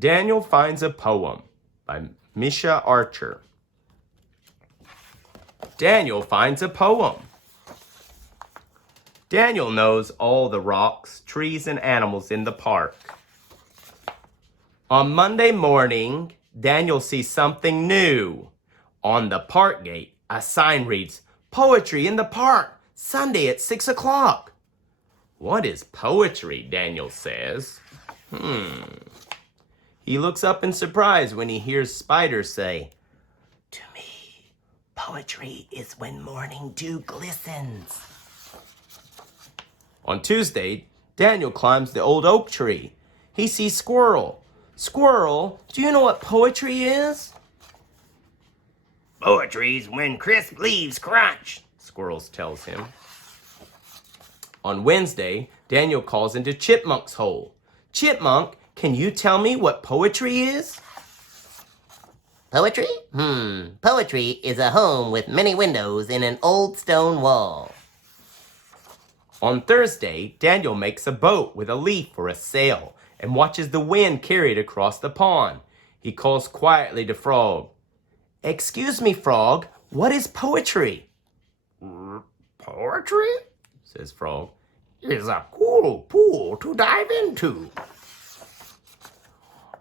Daniel Finds a Poem by Misha Archer. Daniel finds a poem. Daniel knows all the rocks, trees, and animals in the park. On Monday morning, Daniel sees something new. On the park gate, a sign reads, "Poetry in the park, Sunday at 6 o'clock." "What is poetry?" Daniel says. He looks up in surprise when he hears Spider say, "To me, poetry is when morning dew glistens." On Tuesday, Daniel climbs the old oak tree. He sees Squirrel. "Squirrel, do you know what poetry is?" "Poetry's when crisp leaves crunch," Squirrel tells him. On Wednesday, Daniel calls into Chipmunk's hole. "Chipmunk, can you tell me what poetry is?" Poetry? Poetry is a home with many windows in an old stone wall. On Thursday, Daniel makes a boat with a leaf for a sail and watches the wind carry it across the pond. He calls quietly to Frog. "Excuse me, Frog, what is poetry?" "Poetry," says Frog, "is a cool pool to dive into."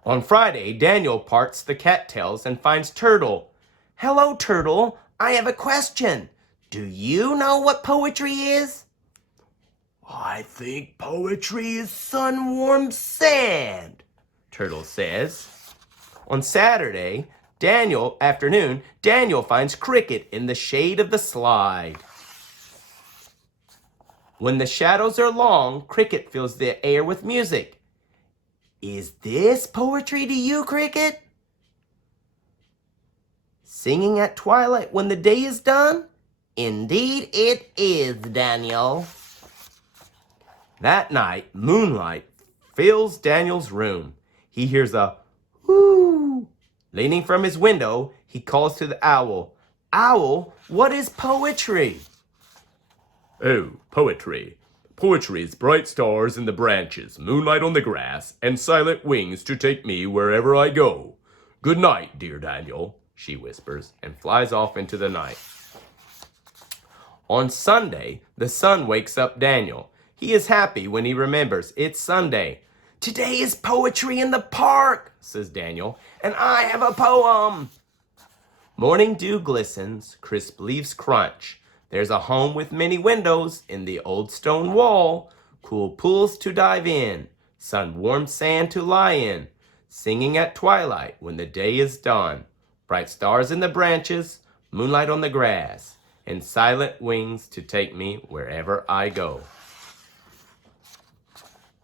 On Friday, Daniel parts the cattails and finds Turtle. "Hello, Turtle. I have a question. Do you know what poetry is?" "I think poetry is sun-warmed sand," Turtle says. On Saturday afternoon, Daniel finds Cricket in the shade of the slide. When the shadows are long, Cricket fills the air with music. "Is this poetry to you, Cricket?" "Singing at twilight when the day is done?" Indeed it is, Daniel. That night, moonlight fills Daniel's room. He hears a whoo. Leaning from his window, he calls to the owl. "Owl, what is poetry?" "Oh, poetry. Poetry is bright stars in the branches, moonlight on the grass, and silent wings to take me wherever I go. Good night, dear Daniel," she whispers, and flies off into the night. On Sunday, the sun wakes up Daniel. He is happy when he remembers it's Sunday. "Today is poetry in the park," says Daniel, "and I have a poem." Morning dew glistens, crisp leaves crunch. There's a home with many windows in the old stone wall. Cool pools to dive in, sun-warmed sand to lie in. Singing at twilight when the day is done. Bright stars in the branches, moonlight on the grass, and silent wings to take me wherever I go.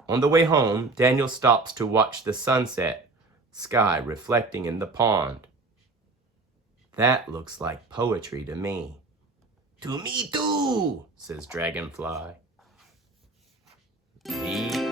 On the way home, Daniel stops to watch the sunset, sky reflecting in the pond. "That looks like poetry to me." To me too, says Dragonfly. The